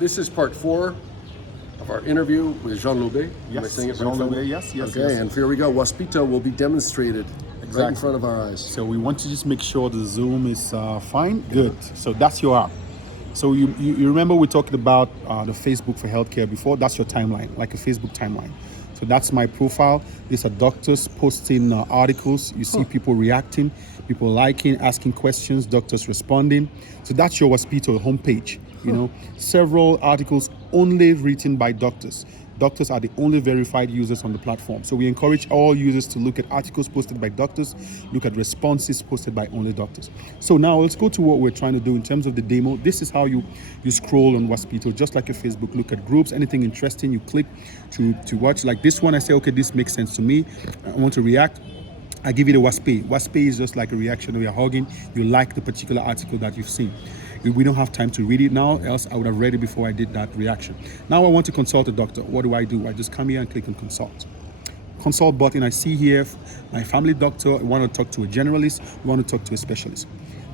this is part 4 of our interview with Jean Lobe. Am I Yes, saying it Jean right? Lobe, yes. Okay, and here we go. Waspito will be demonstrated right in front of our eyes. So we want to just make sure the zoom is fine. Good. So that's your app. So you remember we talked about the Facebook for healthcare before? That's your timeline, like a Facebook timeline. So that's my profile. These are doctors posting articles. You see people reacting, people liking, asking questions, doctors responding. So that's your Waspito homepage. You know, several articles only written by doctors. Doctors are the only verified users on the platform. So we encourage all users to look at articles posted by doctors, look at responses posted by only doctors. So now let's go to what we're trying to do in terms of the demo. This is how you scroll on Waspito, just like your Facebook. Look at groups, anything interesting, you click to watch. Like this one, I say, okay, this makes sense to me. I want to react. I give it a Wasp. Wasp is just like a reaction. We are hugging. You like the particular article that you've seen. We don't have time to read it now, else I would have read it before I did that reaction. Now I want to consult a doctor. What do? I just come here and click on consult. Consult button, I see here my family doctor. I want to talk to a generalist. I want to talk to a specialist.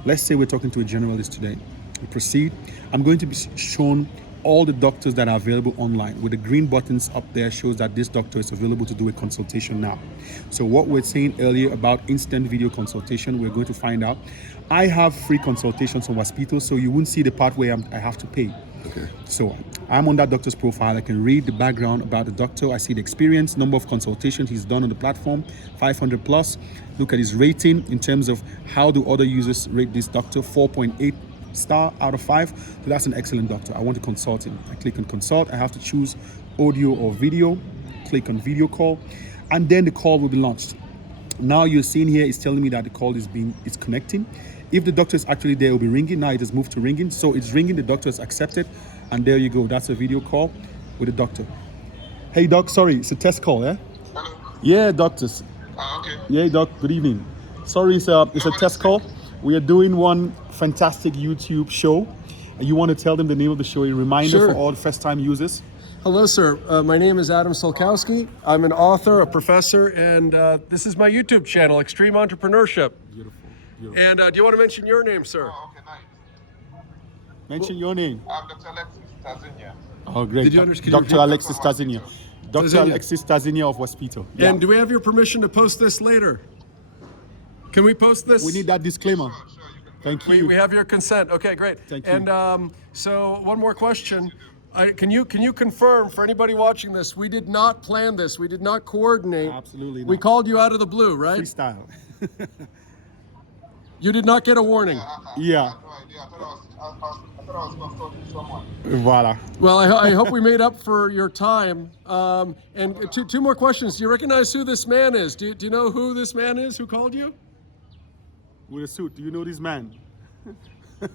Let's say we're talking to a generalist today. We proceed. I'm going to be shown all the doctors that are available online. With the green buttons up there shows that this doctor is available to do a consultation now. So what we're saying earlier about instant video consultation, we're going to find out. I have free consultations on Waspito, so you won't see the part where I have to pay. Okay. So I'm on that doctor's profile. I can read the background about the doctor. I see the experience, number of consultations he's done on the platform, 500 plus. Look at his rating in terms of how do other users rate this doctor, 4.8 star out of 5. So that's an excellent doctor. I want to consult him. I click on consult. I have to choose audio or video. Click on video call, and then the call will be launched. Now you're seeing here, it's telling me that the call is connecting. If the doctor is actually there, it will be ringing. Now it has moved to ringing. So it's ringing, the doctor has accepted. And there you go. That's a video call with the doctor. Hey doc, sorry, it's a test call, eh? Hello. Yeah, doctors. Okay. Yeah, doc, good evening. Sorry, it's a test call. We are doing one fantastic YouTube show. You want to tell them the name of the show, a reminder Sure. for all the first-time users? Hello, sir. My name is Adam Solkowski. I'm an author, a professor, and this is my YouTube channel, Extreme Entrepreneurship. Beautiful. And do you want to mention your name, sir? Oh, okay, nice. Mention your name. I'm Dr. Alexis Tazinia. Oh, great. Did you understand? Dr. Alexis Tazinia. Dr. Tazinia. Alexis Tazinia of Waspito. Yeah. And do we have your permission to post this later? Can we post this? We need that disclaimer. Sure, you can. Thank you. We have your consent. Okay, great. Thank you. And so one more question. Can you confirm for anybody watching this, we did not plan this. We did not coordinate. Absolutely not. We called you out of the blue, right? Freestyle. You did not get a warning. Yeah. I had no idea. I thought I was consulting someone. Voila. Well, I hope we made up for your time. And two more questions. Do you recognize who this man is? Do you know who this man is who called you? With a suit. Do you know this man? Do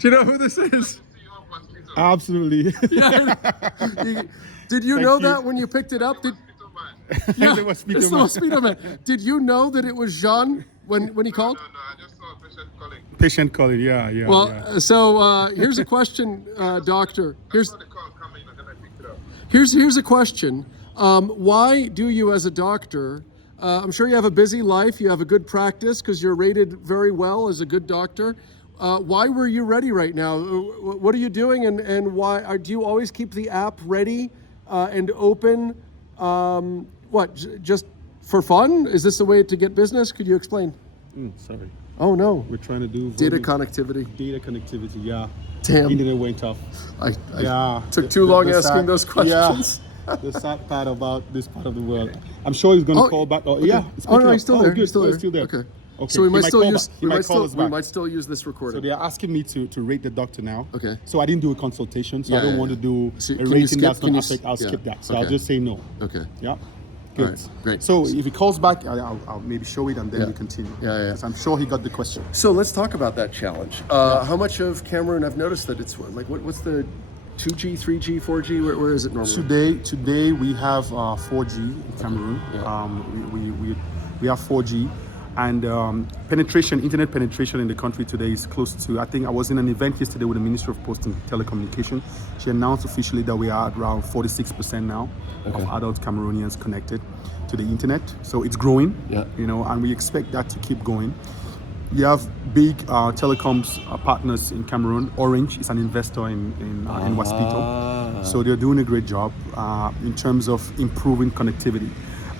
you know who this is? CEO of Waspito. Absolutely. Did you Thank know you. that when you picked it up? Waspito man. Yeah, The Waspito it's the man. Waspito man. Did you know that it was Jean when he called? No, I just saw a patient calling. Patient calling. Yeah. Well, yeah. so here's a question, doctor. I saw the call coming and then I picked it up. Here's a question. Why do you, as a doctor, I'm sure you have a busy life, you have a good practice because you're rated very well as a good doctor. Why were you ready right now? What are you doing, and why do you always keep the app ready and open? Just for fun? Is this a way to get business? Could you explain? Sorry. Oh no. We're trying to do Data volume- connectivity. Data connectivity. Yeah. Damn. Internet went off. I Yeah. took too long The asking sad- those questions. Yeah. The sad part about this part of the world. I'm sure he's going to call back. Oh, okay. yeah. Oh no, up. he's still there. Good. He's still Oh, there. he's still there. Okay. Okay. So we He might still call use back. He might call us we back. might still use this So recording. they are asking me to rate the doctor now. Okay. So I didn't do a consultation, so I Yeah, don't yeah, want to yeah. do So a can you rating skip- that's can you not s- affect. I'll yeah, skip that. So I'll okay. just say no. Okay. Yeah. Good. right, great. So if he calls back, I'll maybe show it and then Yeah. we continue. Yeah. 'Cause I'm sure he got the question. So let's talk about that challenge. How much of Cameroon? I've noticed that it's like what's the 2G, 3G, 4G? Where is it normally? Today we have 4G in Cameroon. Yeah. We have 4G, and internet penetration in the country today is close to. I think I was in an event yesterday with the Minister of Post and Telecommunication. She announced officially that we are at around 46% now of adult Cameroonians connected to the internet. So it's growing. Yeah. And we expect that to keep going. You have big telecoms partners in Cameroon. Orange is an investor in Waspito. So they're doing a great job in terms of improving connectivity.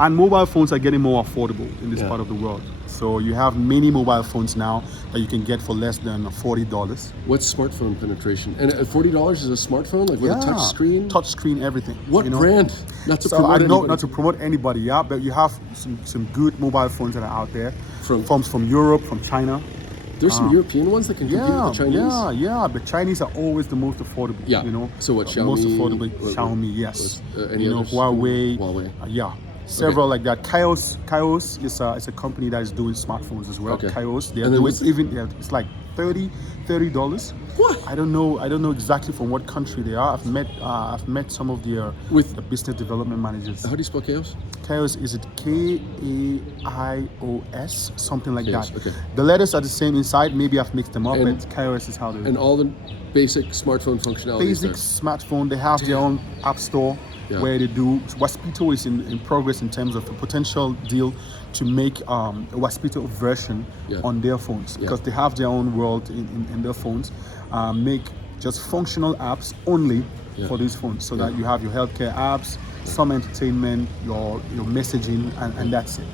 And mobile phones are getting more affordable in this part of the world. So you have many mobile phones now that you can get for less than $40. What's smartphone penetration? And $40 is a smartphone, like with a touch screen? Touch screen, everything. What brand? Not to So promote I know anybody. not to promote anybody, yeah, but you have some good mobile phones that are out there from Europe, from China. There's some European ones that can compete with the Chinese. Yeah. The Chinese are always the most affordable. Yeah. You know. So what, Xiaomi? Most affordable. Xiaomi, yes. Any others? Huawei. Yeah. Several like that. Kaios is a company that is doing smartphones as well. Okay. Kaios, they are And then doing it's like $30. What? I don't know exactly from what country they are. I've met some of the business development managers. How do you spell chaos? Kaios, is it Kaios, something like Chaos, that. okay. The letters are the same inside. Maybe I've mixed them up, And- but Kaios is how they. And all the basic smartphone functionality. Basic smartphone. They have their own app store where they do. Waspito is in progress in terms of a potential deal to make a Waspito version on their phones because they have their own world in their phones. Make just functional apps only for these phones, so that you have your healthcare apps, some entertainment, your messaging, and that's it.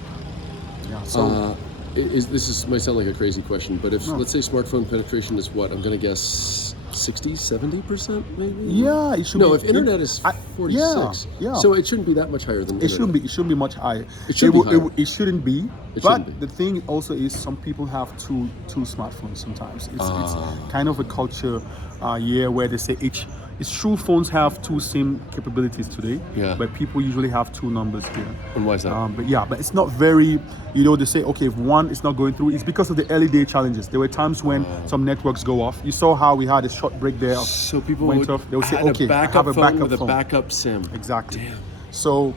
Yeah. So. This might sound like a crazy question, but if let's say smartphone penetration is what, I'm going to guess 60, 70% maybe? Yeah, it should No, be. if internet is 46, so it shouldn't be that much higher than it shouldn't be. It shouldn't be much higher. It should be higher. It shouldn't be. It But shouldn't be. the thing also is, some people have two smartphones. Sometimes it's kind of a culture where they say each. It's true, phones have two SIM capabilities today, but people usually have two numbers here. And why is that? But it's not very, they say, okay, if one is not going through, it's because of the early day challenges. There were times when some networks go off. You saw how we had a short break there. So people went off. They would say, okay, I have a phone backup with phone. a backup SIM. Exactly. Damn. So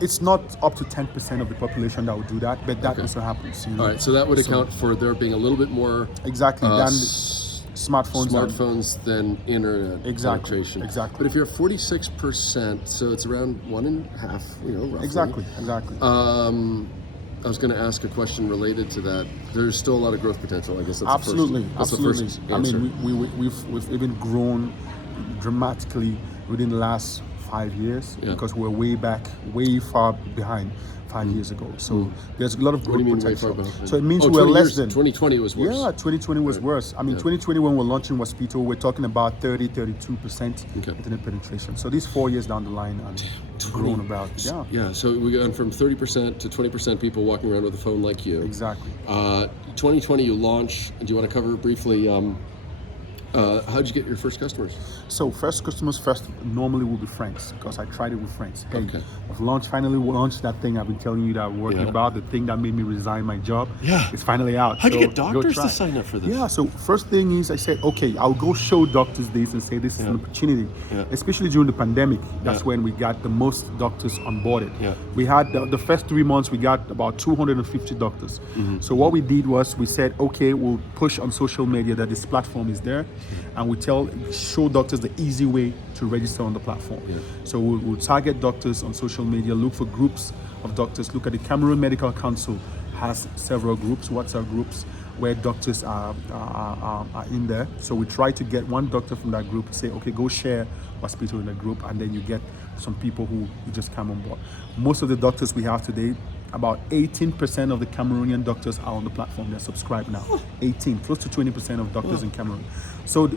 it's not up to 10% of the population that would do that, but that also happens. All right, so that would account for there being a little bit more exactly than smartphones than internet penetration. Exactly. But if you're 46%, so it's around 1.5, roughly. Exactly. I was going to ask a question related to that. There's still a lot of growth potential. I guess that's Absolutely. the first I answer. mean, we've even grown dramatically within the last 5 years because we're way far behind 5 years ago. So there's a lot of growth potential. So it means we're less than 2020 was worse. Yeah, 2020 was worse. I mean, 2020 when we're launching Waspito, we're talking about 32% internet penetration. So these 4 years down the line, and grown about. Yeah. So we gone from 30% to 20% people walking around with a phone like you. Exactly. 2020 you launch. Do you want to cover briefly? How'd you get your first customers? So first customers normally will be friends, because I tried it with friends. Hey, I've finally launched that thing I've been telling you that I'm working about, the thing that made me resign my job. Yeah. It's finally out. How'd you get doctors to sign up for this? Yeah, so first thing is I said, okay, I'll go show doctors this and say this is an opportunity. Especially during the pandemic, that's when we got the most doctors onboarded. We had the first 3 months, we got about 250 doctors. So what we did was we said, okay, we'll push on social media that this platform is there. And we show doctors the easy way to register on the platform. So we'll target doctors on social media, look for groups of doctors. Look at the Cameroon Medical Council has several groups, WhatsApp groups, where doctors are in there. So we try to get one doctor from that group, say, okay, go share Waspito in the group, and then you get some people who just come on board. Most of the doctors we have today, about 18% of the Cameroonian doctors are on the platform. They're subscribed now. 18, close to 20% of doctors in Cameroon. So it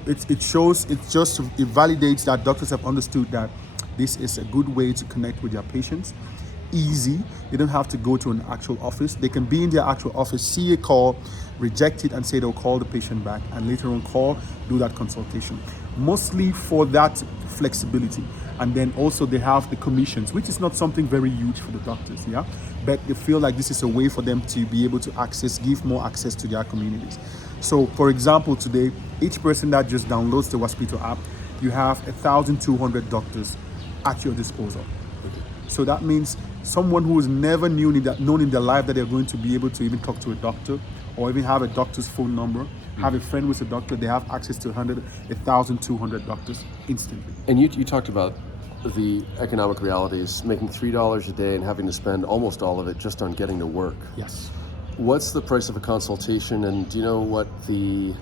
validates that doctors have understood that this is a good way to connect with their patients. Easy. They don't have to go to an actual office. They can be in their actual office, see a call, reject it, and say they'll call the patient back, and later on do that consultation. Mostly for that flexibility. And then also they have the commissions, which is not something very huge for the doctors, but they feel like this is a way for them to be able to give more access to their communities. So for example, today, each person that just downloads the Waspito app, you have 1,200 doctors at your disposal. So that means someone who is never known in their life that they're going to be able to even talk to a doctor, or even have a doctor's phone number, have a friend who's a doctor, they have access to 1,200 doctors instantly. And you talked about the economic realities, making $3 a day and having to spend almost all of it just on getting to work. Yes. What's the price of a consultation, and do you know what the,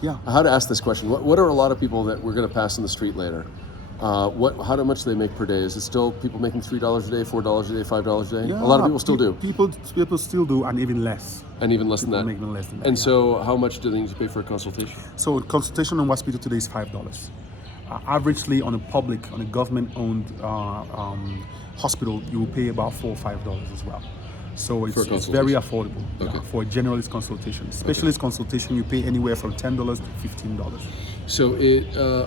Yeah. how to ask this question? What are a lot of people that we're going to pass in the street later? How much do they make per day? Is it still people making $3 a day, $4 a day, $5 a day? Yeah, A lot of people still do, People still do, and even less. and even less than People that. make even less than that, And yeah. so, how much do they need to pay for a consultation? So consultation on Waspito today is $5. Averagely on a government-owned hospital, you will pay about $4 or $5 as well. So it's very affordable. Okay. For a generalist consultation. Specialist consultation, you pay anywhere from $10 to $15. So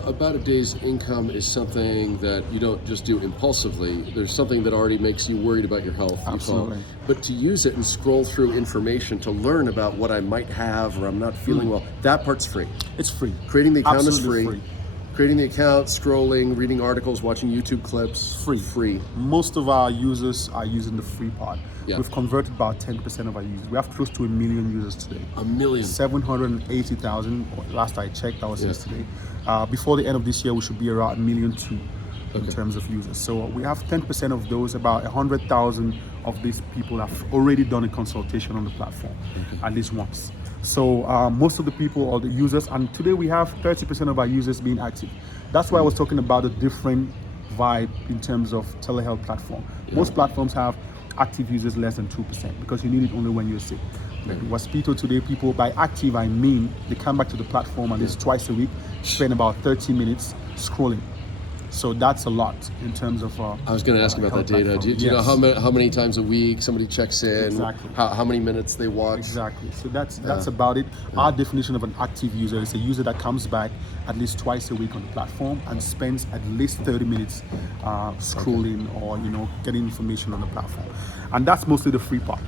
about a day's income is something that you don't just do impulsively. There's something that already makes you worried about your health. you call. Absolutely. But to use it and scroll through information to learn about what I might have or I'm not feeling well, that part's free. It's free. Creating the account Absolutely is free. Creating the account, scrolling, reading articles, watching YouTube clips, free. Most of our users are using the free part. Yeah. We've converted about 10% of our users. We have close to 1 million users today. 1 million. 780,000. Last I checked, that was Yeah. yesterday. Before the end of this year, we should be around 1.2 million in Okay. terms of users. So we have 10% of those. About 100,000 of these people have already done a consultation on the platform, at least once. So most of the people or the users, and today we have 30% of our users being active. That's why I was talking about a different vibe in terms of telehealth platform. Most platforms have active users less than 2% because you need it only when you're sick. Like Waspito today, people, by active I mean they come back to the platform at least twice a week, spend about 30 minutes scrolling. So that's a lot in terms of. I was going to ask about that health data. platform. Do you know how many times a week somebody checks in? Exactly. How many minutes they watch? Exactly. So that's about it. Our definition of an active user is a user that comes back at least twice a week on the platform and spends at least 30 minutes scrolling or getting information on the platform. And that's mostly the free part.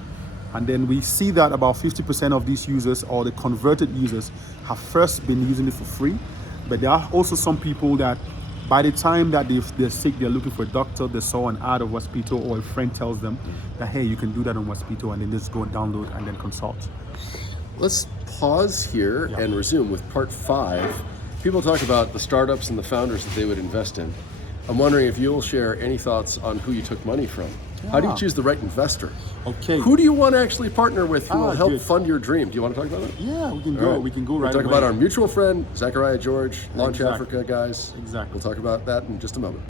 And then we see that about 50% of these users or the converted users have first been using it for free, but there are also some people that by the time that they're sick, they're looking for a doctor, they saw an ad of Waspito or a friend tells them that, hey, you can do that on Waspito, and then just go and download and then consult. Let's pause here and resume with part 5. People talk about the startups and the founders that they would invest in. I'm wondering if you'll share any thoughts on who you took money from. How do you choose the right investor? Okay. Who do you want to actually partner with who will help good. fund your dream? Do you want to talk about that? Yeah, we can All go. right. We can go We'll right talk away. about our mutual friend, Zachariah George, Launch Exactly. Africa guys. Exactly. We'll talk about that in just a moment.